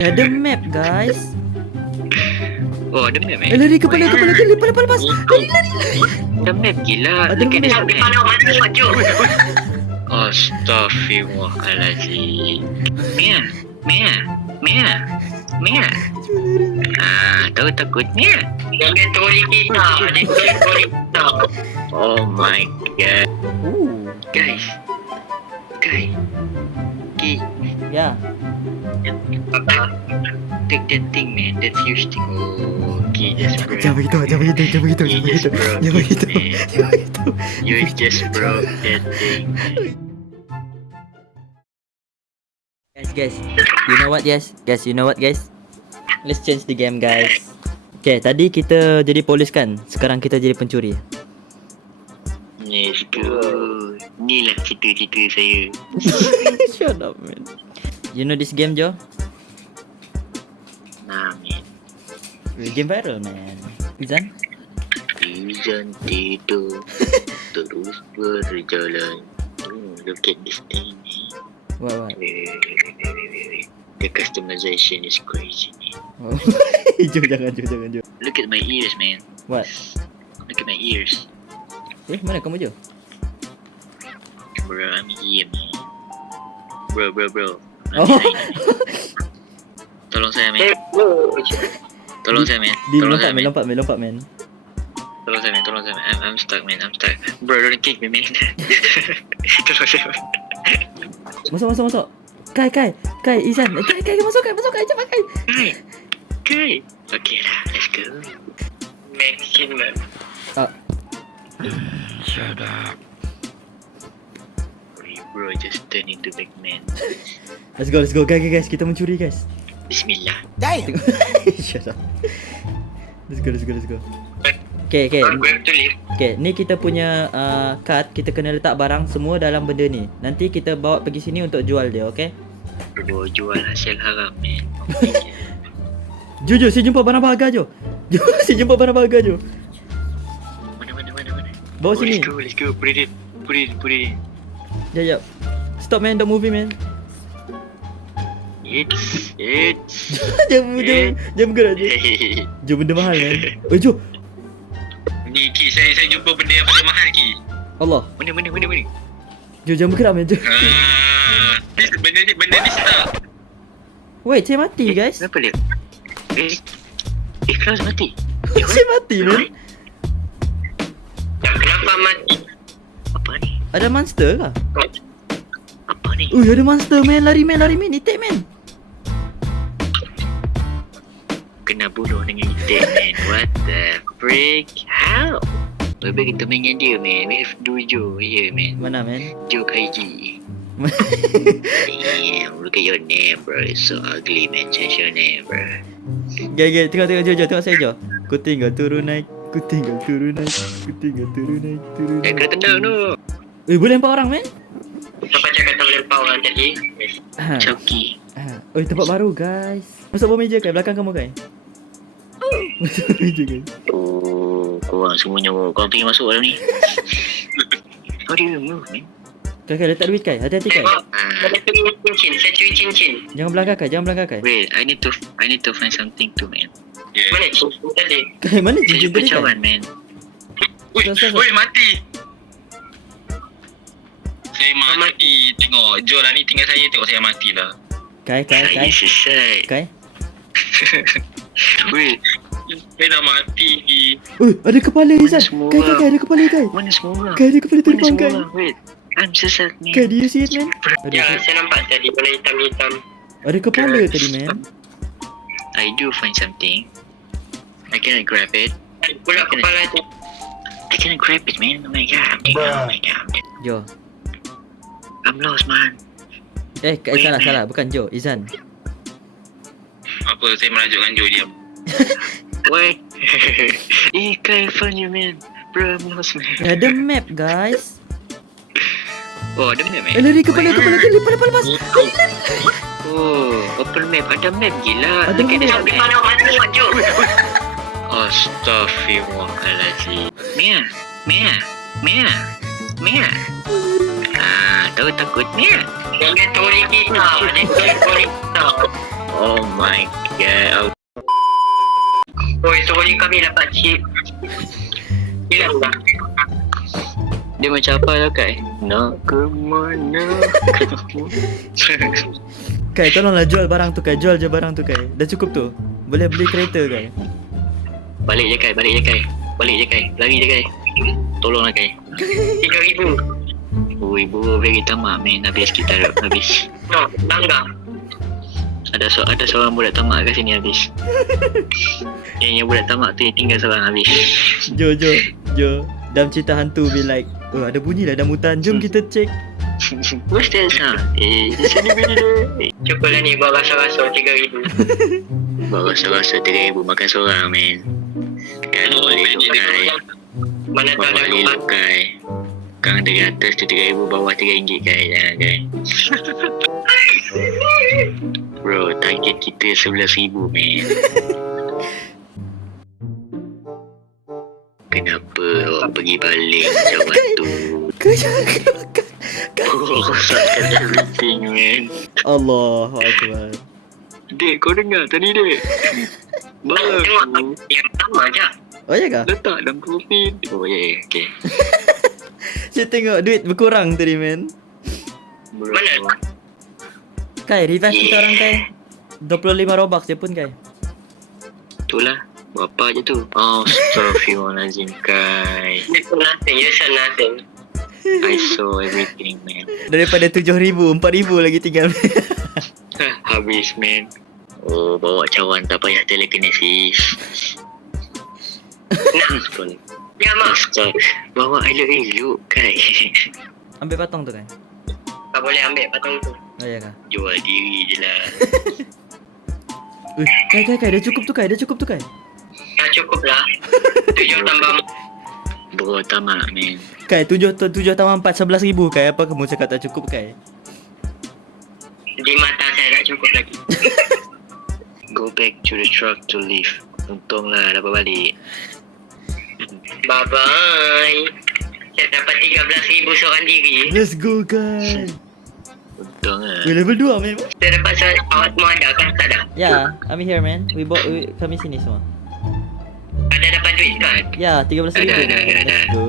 Ada map guys. Oh, ada map Lari kepala lepas. Ada map gila. Ada Look at this map. map. Astaghfirullahaladzim. Mia. Tahu takut Mia. Jangan trolling kita. Jangan trolling kita. Oh my god. Guys. Ya. Take that thing, man. That huge thing. Oh, okay, just broke. Jangan begitu. You just broke Jangan it, begitu. man. You just broke that thing, man. Guys. You know what guys? Let's change the game guys. Okay, tadi kita jadi polis kan? Sekarang kita jadi pencuri. Let's go. Inilah cita-cita saya. Shut up man. You know this game Jo? Nah, man. Game viral man. Izan? Izan tidur terus berjalan. Look at this thing, man. What? Wait. The customization is crazy, man. Oh. Jo, jangan Jo. Look at my ears, man. What? Look at my ears. Mana kamu Jo? Bro, I'm here, man. Bro. Oh. Tolong saya, man. Tolong saya, man. Lompat man. Tolong saya, man. I'm stuck, man. Bro, don't kick me, man. Tolong saya, man. Masuk. Kai, Izan. Kai, masuk, cepat Kai. Kai. Okay lah, let's go. Maximum. Shut up. Bro, just turn into big man. Let's go guys, kita mencuri guys. Bismillah. Shut up. Let's go. Okay. Okay, ni kita punya card. Kita kena letak barang semua dalam benda ni. Nanti kita bawa pergi sini untuk jual dia, okay? Bro, jual hasil haram, man. Jo, saya jumpa barang berharga Jo. Mana? Bawa sini. Let's go. Put it in. Jap. Stop man, don't move man. It's. Jangan bergerak Jo. Jo, benda mahal man. Jo. Ni Ki, saya jumpa benda yang paling mahal Ki. Allah. Mana? Jo, jangan bergerak man Jo. Benda ni stuck. Wait, saya mati guys. Kenapa dia? Ikhlas mati. Saya mati man. Kenapa mati? Apa ni? Ada monster kah? Apa ni? Ada monster man. Lari man. Itik man. Kena bunuh dengan itik, man. What the freak? How? Lebih kita main dengan dia, man. We have do Joe here, man. Mana man? Joe Kaiji. Damn, look at your name, bro. It's so ugly, man. Change your name, bro. Gaya, tengok Jo. Tengok saya Jo. Ku tinggal turun naik. Kena tendang tu. Boleh lempar orang man? Siapa cakap tak boleh lempar orang tadi? Choki. Tempat baru guys. Masuk bawah meja Kai. Belakang kamu Kai. Masuk bawah meja Kai. Oh, korang semuanya kau pergi masuk dalam ni. How do you move, man? Kai, letak duit Kai. Hati-hati Kai. Saya curi cincin. Jangan belakang Kai. Wait, I need to find something too, man. Mana cincin tadi? Kai, mana Saya cincin jumpa tadi Kai? cawan, man. Oi, mati. Saya mati. Tengok, Jo lah ni tinggal saya. Tengok saya mati lah. Kai. Saya sesat. Kai. Wait, saya dah mati. Ada kepala Mana Izan. semua Kai, orang? ada kepala Kai. Mana semua orang? Kai, ada kepala Mana terbang semua Kai. orang? Wait, I'm sesat, man. Kai, do you see it man? Ya, saya nampak tadi warna hitam-hitam. Ada kepala tadi man. I do find something. I cannot grab it. Pula kepala tu. I cannot grab it, man. Oh my god. Jo. I'm lost, man. Salah. Bukan Jo, Izan. Apa, saya merajukkan Jo diam. Wait. Kai, fun you, man. Bro, I'm lost, man. Ada map guys. Oh, ada map, man. Lari kepala lepas. Oh, open map. Ada map gila. Ada map. Sampai mana mati wajah. Astaghfirullahaladzim. Mia. Tahu takut Mia. Jangan trolling kita. Jangan trolling kita. Oh my god. Oi, sorry kami dapat chip. Hilang lah. Dia macam apa lah Kai? Nak ke mana? Kai, tolonglah jual barang tu Kai. Jual je barang tu Kai. Dah cukup tu. Boleh beli kereta Kai. Balik je Kai. Lari je Kai. Tolonglah Kai. 3,000. Ibu very tamak man. Habis kita habis. No, bangga. Ada seorang budak tamak kat sini habis. Yang budak tamak tu yang tinggal seorang habis. Jo. Dalam cerita hantu be like, oh ada bunyi lah dalam hutan. Jom kita cek. What's that sound? Di sini bunyi dia. Cukup lah ni buat rasa-rasa 3,000. Bawa rasa 3,000 makan seorang man. Kalau boleh Kai. Mana tahu Bawa dah lelok lupa. Kai. Kang dari atas tu 3,000, bawah RM3 Kai. Jangan Kai. Bro, target kita 11,000 man. Kenapa awak pergi balik macam tu? Kau jangan keluarkan. Oh, rosakkan everything man. Allahu Akbar. Dek, kau dengar tadi dek? Tengok Baru yang sama je. Oh ya kah? letak dalam profil. Oh ya, okay. Saya tengok duit berkurang tadi man. Bro. Mana? Kai, revive kita orang Kai. 25 Robux je pun Kai. Itulah. Berapa je tu? Oh, Astaghfirullahaladzim Kai. It's nothing, it's nothing. I saw everything man. Daripada 7,000, 4,000 lagi tinggal. Habis man. Oh, bawa cawan tak payah telekinesis. Nah, ya mak. Astaga. Bawa elok-elok Kai. Ambil patong tu Kai. Tak boleh ambil patung tu. Oh ya kah? Jual diri je lah. Kai, dah cukup tu Kai. Dah cukup lah. 7 tambah Bro, tamak man. Kai, 7 tambah 4, 11,000 Kai. Apa kamu cakap tak cukup Kai? di mata saya tak cukup lagi. Go back to the truck to leave. Untunglah dapat balik. Bye bye. Saya dapat 13,000 seorang diri. Let's go Kai. Untung lah. Weh, level 2 man. Saya dapat awak semua ada kan? Tak ada. Ya, I'm here man. Kami sini semua. Ada dapat duit kan? Ya, 13,000. Ada. Let's go.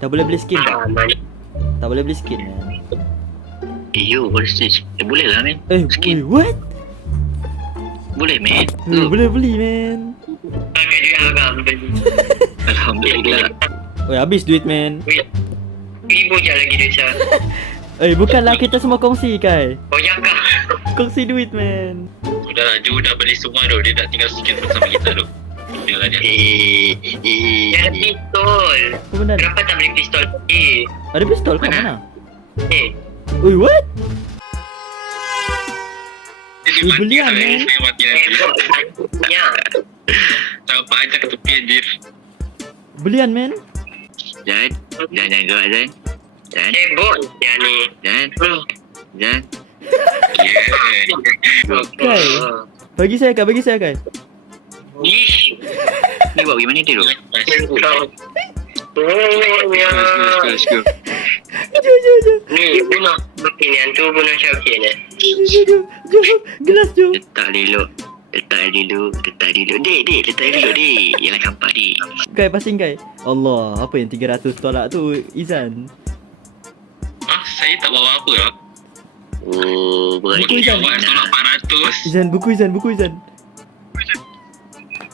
Tak boleh beli skin tak? Man. Tak boleh beli skin man. Yo, what is this? Boleh lah man. Weh, Skin. what? Boleh man. Boleh beli man. Pakai duit haram beli. Alhamdulillah. Weh, habis duit man. Duit 1,000 je lagi duit saya. Bukanlah kita semua kongsi Kai. Oh ya kah? Kongsi duit man. Udahlah, Ju dah beli semua tu. Dia tak tinggal sikit bersama kita tu. Tinggal dia. Dia ada pistol. Apa benda ni? Kenapa tak beli pistol lagi? Ada pistol kat mana? Eh, What? Dia Ui, mati belian, lah. man. Saya mati nanti. ya. Campak aja ke tepian je. Belian man. Jan, jangan gerak Jan. Jan, Cebok dia ni. Jan, Jan. Yeah. Kai. Bagi saya Kai. Ish. Ni buat pergi mana dia tu? Oh ya. Let's go. Jom. Ni bunuh beginian tu bunuh Syaukin ni. Jom. Gelas jom. Letak dulu. Dek, letak dulu dek. Jangan campak dek. Kai, pasing Kai. Allah, apa yang $300 tu Izan? Saya tak bawa apa lah. Oh, berat Buku Jan. Bawa tolak 400. Izan, buku Izan.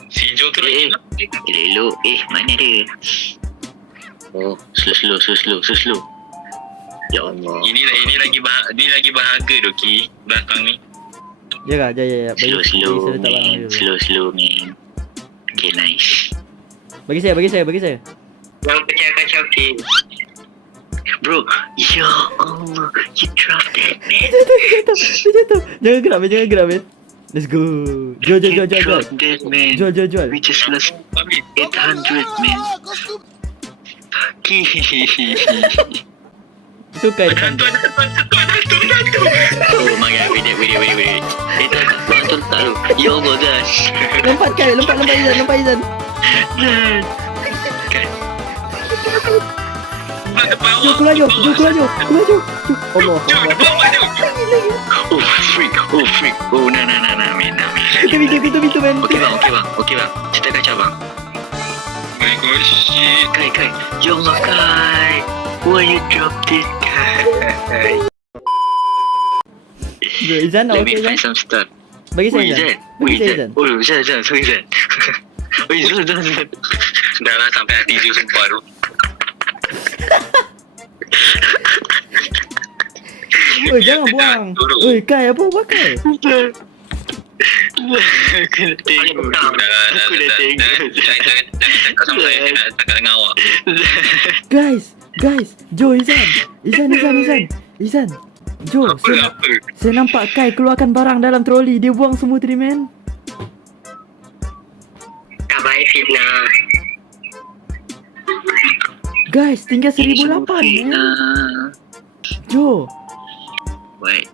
Si Jo terus. Elok. Mana dia? Oh, slow. Ya Allah. Ini lagi bahagia tu Ki. Belakang ni. Ya. Bagi Slow saya letak barang man. dulu. Slow man. Okay, nice. Bagi saya. Yang percayakan Syaukin. Bro, ya Allah, you dropped that man. Dia jatuh. Jangan gerak man. Let's go. Jual. You dropped that man. Jual. We just lost Ambil. 800 man. Itu Kai depan. Hantu. Oh my god, wait. Itu hantu letak tu. Ya Allah, guys. Lompat Kai, lompat Izan. Depan Jom keluar. Allah. Jo, bawa dia. Oh freak. Oh nah man. Pintu man. Okey bang. Cerita kacau bang. Oh my god, shit. Kai. Ya Allah Kai. Why you drop this Kai? Bro, Izan Let okay me find Izan? some stuff. Bagi saya Wait, Izan. Zan. Bagi saya Izan. Oh, Zan. Sorry, Zan. Wait, Zan. Dah lah sampai hati je sumpah tu. Oi, jangan buang. Oi, Kai, apa buat Kai? Aku dah tengok. Aku dah tengok. Jangan cakap sama saya. Saya nak cakap dengan awak. Guys, Jo, Izan. Jo, Apa? saya nampak Kai keluarkan barang dalam troli. Dia buang semua tadi, man. Tak baik fitnah. Guys, tinggal 1,800, man. Jo. Wait.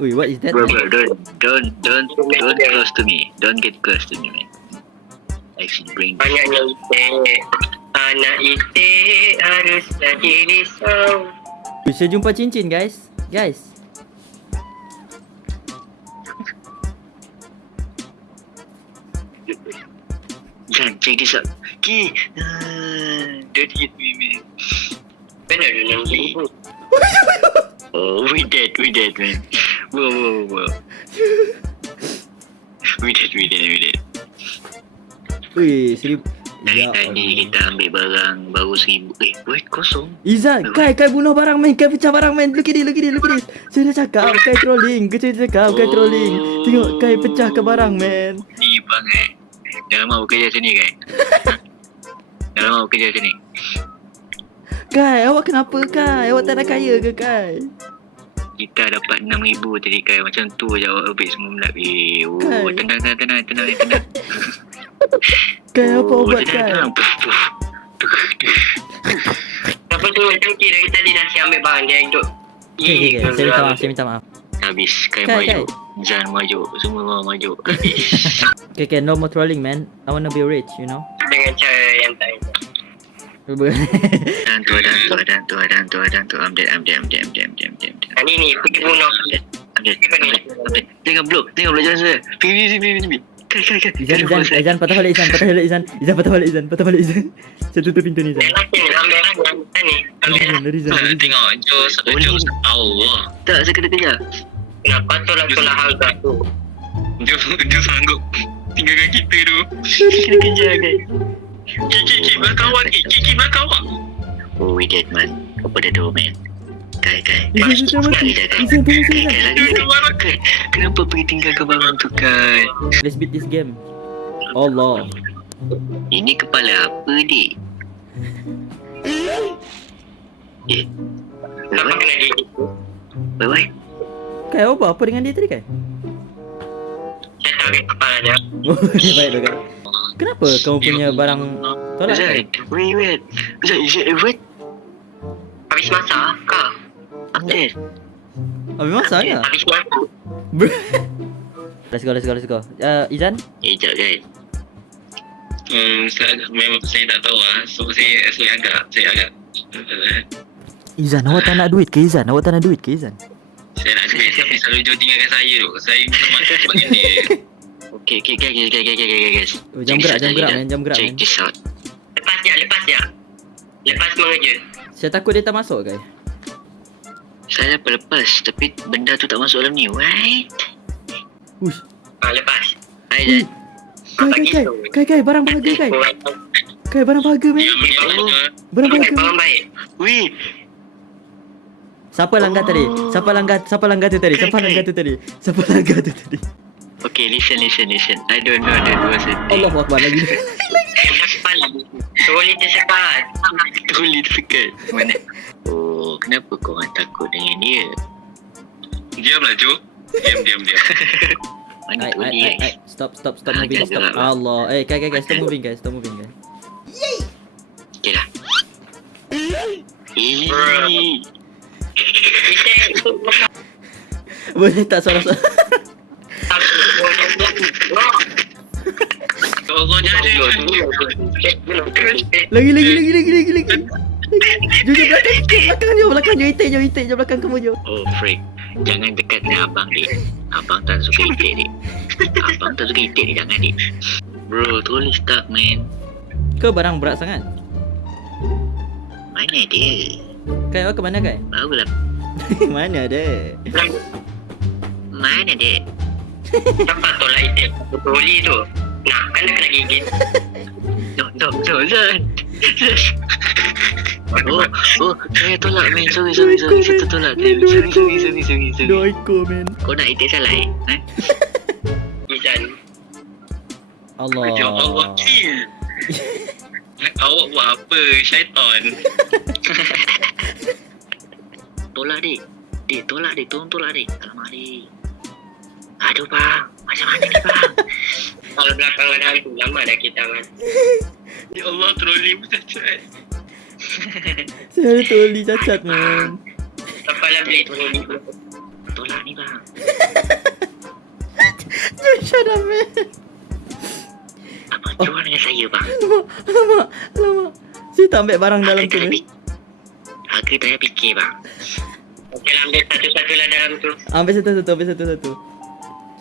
Oi, what is that? Bro, don't close to me. Don't get close to me, man. Actually, bring this. Banyaknya itik. Anak itik harus jadi risau. Oi, saya jumpa cincin, guys. Zan, check this out. Okay. Don't hit me, man. Benar dia nak ibu. Oh, we dead, man. Whoa. We dead. Oi, 1,000. Ya Tadi Allah. kita ambil barang baru 1,000. Wait, kosong. Izan, Kai bunuh barang, man. Kai pecah barang, man. Look at this. Saya dah cakap, Kai trolling. Kai trolling. Tengok, Kai pecah ke barang, man. Ni bang Dah lama bekerja sini kan? Dah lama bekerja sini. Kai, awak kenapa, Kai? Awak tak nak kaya ke, Kai? Kita dapat 6,000 tadi kan. Macam tu je awak ambil semua melap. Kai. Tenang. Kai, apa awak buat, Kai? Tenang. Apa tu macam kira tadi dah siap ambil barang dia hidup. Okay. Saya minta maaf. Habis Kai Kai. maju. Zan maju. Semua maju. Okay, no more trolling, man. I wanna be rich, you know? Dengan cara yang tak elok. Dan tu. I'm dead. Kali ni pergi bunuh. I'm dead. Tengok blok jalan saya. Pergi. Kai. Izan, patah balik Izan. Saya tutup pintu ni, Izan. Yang laki ni ambil yang ni. Ambil Lari, Izan. Tengok, Jos. Allah. Tak, saya kena kejar. Kenapa tolak harga tu? Jos sanggup tinggalkan kita tu. Kena kejar kan. Kiki belakang awak. Oh, we dead man. Open the door, man. Kai. Izan, mati. Izan, tolong. Kai. Kenapa pergi tinggalkan barang tu, Kai? Let's beat this game. Allah. Ini kepala apa, dik? Kenapa kena dia? Bye. Kai, awak buat apa dengan dia tadi, Kai? Saya tarik kepala dia. Baik tu, Kai. Kenapa kau punya barang tolak, Kai? Zan, wait. Zan, is it what? Habis masak kah? I'm dead. Habis masak ke? Habis masak. Let's go. Izan? Sekejap, guys. Memang saya tak tahu lah. So saya agak Izan, awak tak nak duit ke, Izan? saya nak duit tapi selalu Jo tinggalkan saya tu. Saya memang cepat dengan dia. Okay, guys. Oh, jam gerak, man. Check this out. Lepas dia. Lepas mengeja. Saya takut dia tak masuk, Kai. Saya dapat lepas, tapi benda tu tak masuk dalam ni. Wait. Ush. Lepas. Hai, Zan. Kai, barang berharga, Kai. Kai, barang berharga, man. Dia beli barang tu. Barang berharga, man. Barang baik. Wih. Siapa langgar tadi? Siapa langgar tu tadi? Okay, listen. I don't know the rules. Allahu Akbar lagi. Sulit sekat. Tulis sekat. Mana? Oh, kenapa kau orang takut dengan dia? Diamlah Jo. Diam. Mana tulis? Stop moving. Stop. Allah. Kai, stop moving, guys. Okay dah. Boleh tak suara? Allah jangan. Lagi. Jom belakang Jo, itik belakang kamu Jo. Oh, freak. Jangan dekat dengan abang dik. Abang tak suka itik dik. Abang tak suka itik dik, jangan dik. Bro, trolley stuck man. Kau barang berat sangat. Mana dia? Kai, awak ke mana Kai? Barulah. Mana ada? Mana dia? Dapat tolak itik Troli tu. Nak, kan dia kena gigit. No, Zan. Oh, saya tolak man. Sorry. Saya tertolak. Sorry. 2 ekor man. Kau nak itik salah eh? Izan. Allah. Ya Allah wakil. Awak buat apa? Syaitan. Tolak dik. Dik, tolak dik. Tolong tolak dik. Alamak dik. Aduh bang. Macam mana ni bang? Kalau belakang ada hantu, lama dah kita kan. Ya Allah, troli pun cacat. Saya toli cacat man. Kepala beli Troli. Tolak ni bang. Shut up man. Abang jual dengan saya bang. Alamak. Saya tak ambil barang dalam tu man. Harga tak payah fikir bang. Okey lah, ambil satu-satu lah dalam tu. Ambil satu-satu.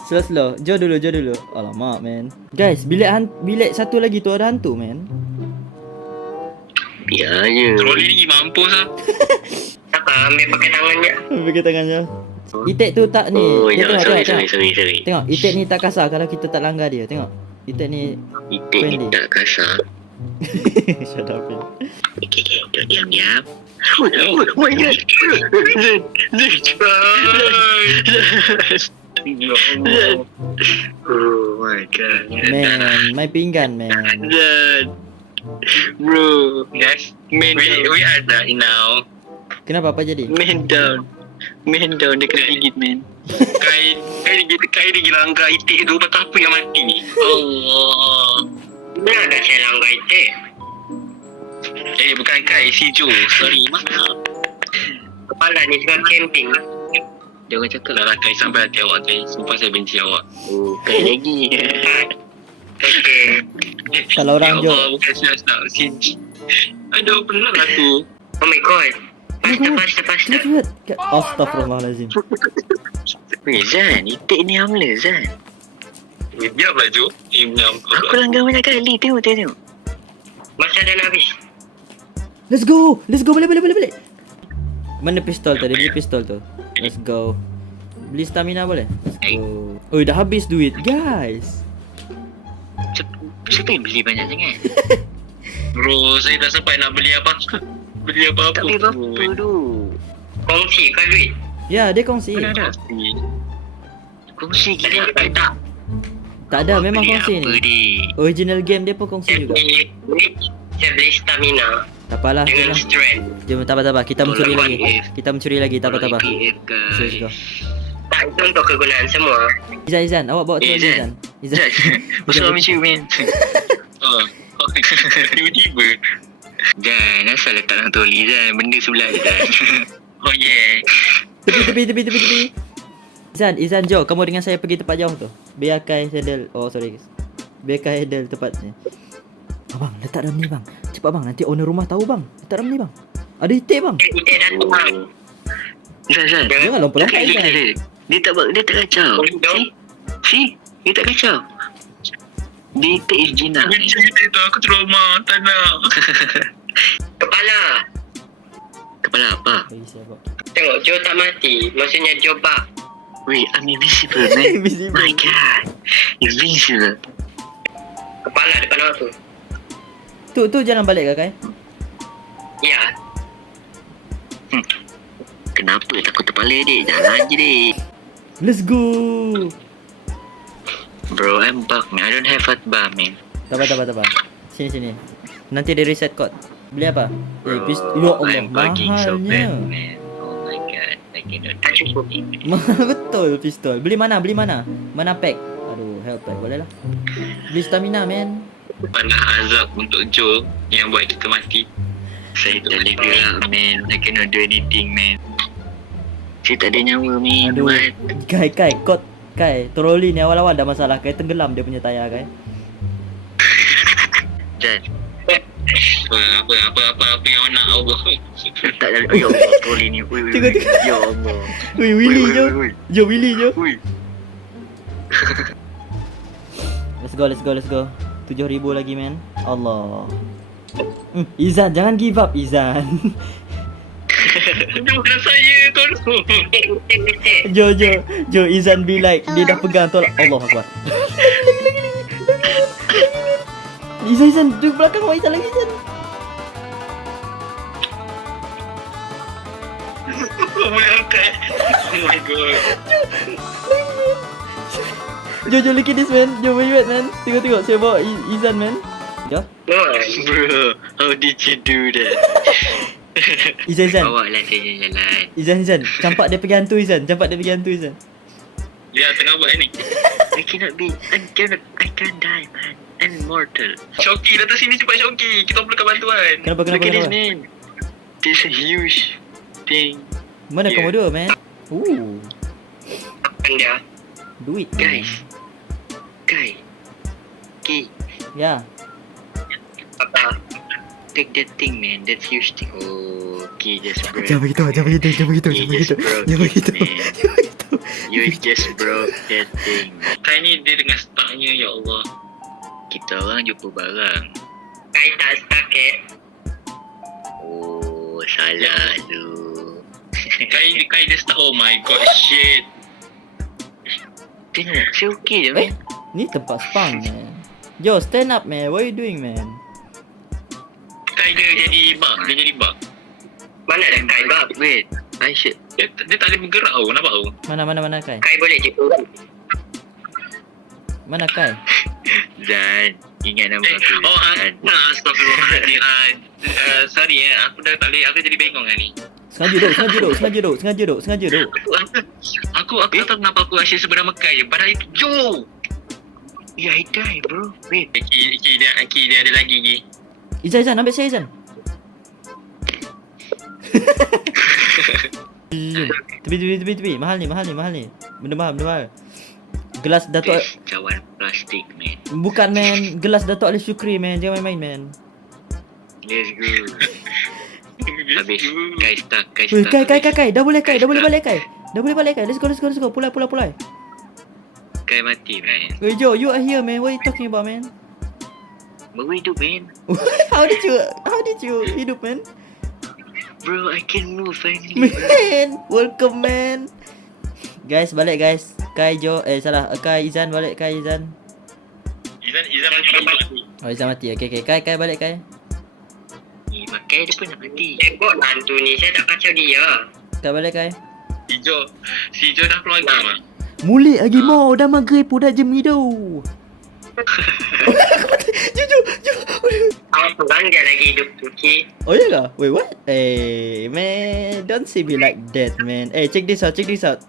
Slow. Jom dulu. Alamak man. Guys, bilik satu lagi tu ada hantu man. Biar je. Troli ni mampus lah. Apa, ambil pakai tangannya. Pakai tangannya. Itik tu tak ni. Oh, Dia ya, tengok. sorry. Tengok, itik ni tak kasar kalau kita tak langgar dia. Tengok. Itik ni Itik ni friendly. tak kasar. Shut up man. Okay. Diam. Oh my god. Oh my god. Man, my pinggan man. Zan. Bro. Yes. Man We are that now. Kenapa apa jadi? Man down. Dia kena gigit man. Kai dia gila angkat itik tu. Lepas tu apa yang mati? Allah. Mana ada saya langgar itik? Bukan Kai, si Jo. Sorry, maaf. Kepala ni tengah camping. Jangan cakap Dah lah Kai, sampai hati awak Kai. Sumpah saya benci awak. Oh, Kai lagi. Okey. Kalau orang Ya Jo. Allah, bukan senang si aduh, pernah lah tu. Oh my god. Faster. Cepat. Astaghfirullahalazim. Weh Zan, itik ni hamla Zan. Biarlah Jo. Menyampur Aku langgar banyak kali. Tengok. Masa dah nak habis. Let's go. Balik. Mana pistol tadi? Beli pistol tu. Let's go. Beli stamina boleh? Let's go. Oh, dah habis duit, guys. Siapa yang beli banyak sangat? Bro, saya tak sempat nak beli apa-apa. Beli apa-apa. Tak beli apa-apa tu. Kongsi kau duit. Ya, dia kongsi. Mana ada? Kongsi Tadi gila. aku tak. Tak ada, memang Beli kongsi apa ni. ni? Original game dia pun kongsi Saya juga. beli stamina Tak apalah. dengan strength. Jom, tak apa. Kita mencuri Tolong lagi. IPF. Kita mencuri lagi, tak apa. IPF Let's go. guys. Tak, itu untuk kegunaan semua. Izan, awak bawa tu lagi Zan. Izan. Zan, pasal Mami Cik man. Tiba-tiba. Zan, asal letak dalam troli Zan. Benda sebelah je Zan. Oh yeah. Tepi. Izan, jom. Kamu dengan saya pergi tempat jauh tu. Biar Kai handle. Oh, sorry guys. Biar Kai handle tempat ni. Abang, letak dalam ni bang. Cepat bang, nanti owner rumah tahu bang. Letak dalam ni bang. Ada itik bang. Itik datang. Zan. Jangan lompat-lompat Dia Izan. Dia tak kacau. See? Dia tak kacau. Dia tak is jinak. Dia cerita tu aku trauma. Tak nak. Kepala. Kepala apa? Bagi saya bang. Tengok, Joe tak mati. Maksudnya Joe bug. Wait, I'm invisible man. Invisible. My god. Invisible. Kepala depan awak tu. Tu jalan balik ke Kai? Ya. Kenapa takut kepala dik? Jalan je dik. Let's go. Bro, I'm back man. I don't have fat bar man. Tak apa. Sini. Nanti dia reset code. Beli apa? Ya Allah, I'm bugging so bad mahalnya. man. Oh my god. I cannot Tak cukup. Mahal betul pistol. Beli mana? Mana pack? Aduh, health pack boleh lah. Beli stamina man. Panah azab untuk Joe yang buat kita mati. Saya tak boleh gerak man. I cannot do anything man. Saya tak ada nyawa man. Aduh. What? Kai, troli ni awal-awal dah masalah. Kai tenggelam dia punya tayar Kai. Jan. Apa yang nak Allah. Tak dalam. Ya Allah, troli ni. Ui. Tengok. Ya Allah. Wih, Willy Ui, jo. ui, ui. Jo, Willy jo. Ui. Let's go. 7,000 lagi, man. Allah. Izan, jangan give up, Izan. Bukan saya, tolong. Jo, Izan be like, dia dah pegang tolak. Allah Akbar. Izan, duduk belakang awak Izan lagi, Izan. Boleh angkat. Oh my god. Jo, look at this, man. Jo, where you at, man? Tengok, saya bawa Izan, man. Jo. Bro, how did you do that? Izan. Bawa lah saya jalan. Izan, campak dia pergi hantu, Izan. Ya, tengah buat ni. I can't die, man. I'm immortal. Shoki, datang sini cepat Shoki. Kita perlukan bantuan. Kenapa? Look at this, man. This a huge thing. Mana Yeah. Komodo, man? Apa dia? Duit, man. Guys. Okay, Ya. Apa? take that thing, man. That's huge thing. Oh, okay, just broke. Jangan begitu. You just broke it, man. You just broke that thing. Kai ni dia dengan startnya, ya Allah. Kita orang jumpa barang. Kai tak stuck Oh, salah lu. Kai dia start. Oh my god, shit. Tengok, saya okey je, man. Ni tempat spawn, man. Yo, stand up, man. What are you doing, man? Kai dia jadi bug. Mana ada Kai bab? Wait, I should. Dia tak boleh bergerak tau, nampak tau. Mana Kai? Kai boleh je turun. Mana Kai? Zan, ingat nama aku. Zan. Astagfirullahaladzim. Sorry aku dah tak boleh, aku jadi bengong kan ni. Sengaja duk. Aku tak tahu kenapa aku asyik sebenarnya Kai. Padahal itu Joe. Yeah, I die, bro. Wait. Ki dia ada lagi Ki. Izan, ambil saya, Izan. Tepi. Mahal ni. Benda mahal. Gelas Datuk. Cawan plastik, man. Bukan, man. Gelas Datuk Ali Syukri, man. Jangan main-main, man. Let's go. Habis. Kai stuck. Weh, Kai. Dah boleh balik, Kai. Let's go. Pulai. Kai mati, man. Weh, Joe, you are here, man. What are you talking about, man? Baru hidup, man. How did you hidup, man? Bro, I can move finally. Man, welcome, man. Guys, balik, guys. Kai Izan balik, Izan. Izan masih hidup ni. Oh, Izan mati. Okay. Kai balik, Kai. Ni, makai dia pun nak mati. Tengok hantu ni, saya tak kacau dia. Kai balik, Kai. Si Jo dah keluar game. Mulik lagi mau. Dah maghrib pun dah jam hidup. Jujur. Awak pegang dia lagi hidup tu, Ki. Oh, ya kah? Wait, what? Hey, man. Don't say me like that, man. Hey, check this out. Kenapa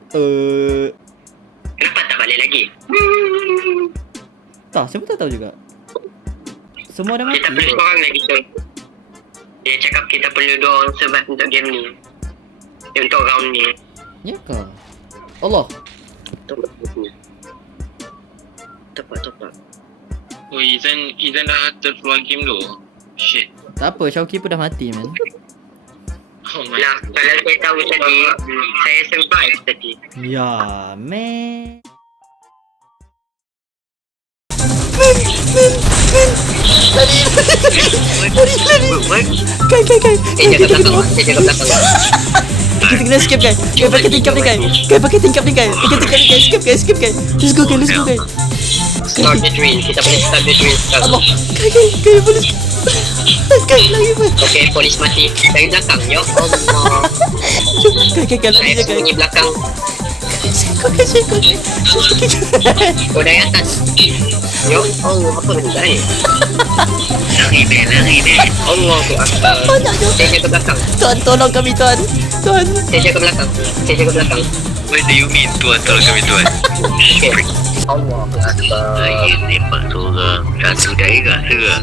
tak balik lagi? Tak, saya pun tak tahu juga. Semua dah mati. Kita perlu orang lagi tu. Dia cakap kita perlu 2 orang survive untuk game ni. Untuk round ni. Ya kah? Allah. Tepat. Oh, Izan dah terkeluar game tu. Shit. Tak apa, Syauki pun dah mati, man. Oh my Nah, kalau saya tahu tadi, saya survive tadi. Ya, man. What? Kai. Jaga belakang. Kita kena skip, Kai. Kai pakai tingkap ni, Kai. Skip, Kai. Let's go, Kai. Start the drain. Kita boleh start the drain sekarang. Allah. Kai boleh. Kai lagi, man. Okay, polis mati. Dari belakang. Ya Allah. Kai lari Saya je, Kai. sembunyi belakang. Kau. Kau dari atas. Ya Allah, apa benda ni? Lari, man. Allahu Akbar. Saya jaga belakang. Tuan, tolong kami, Tuan. Saya jaga belakang. What do you mean, tuan? Tolong kami, tuan. Okay. Allahu Akbar. Saya tembak seorang. Satu daerah, serang.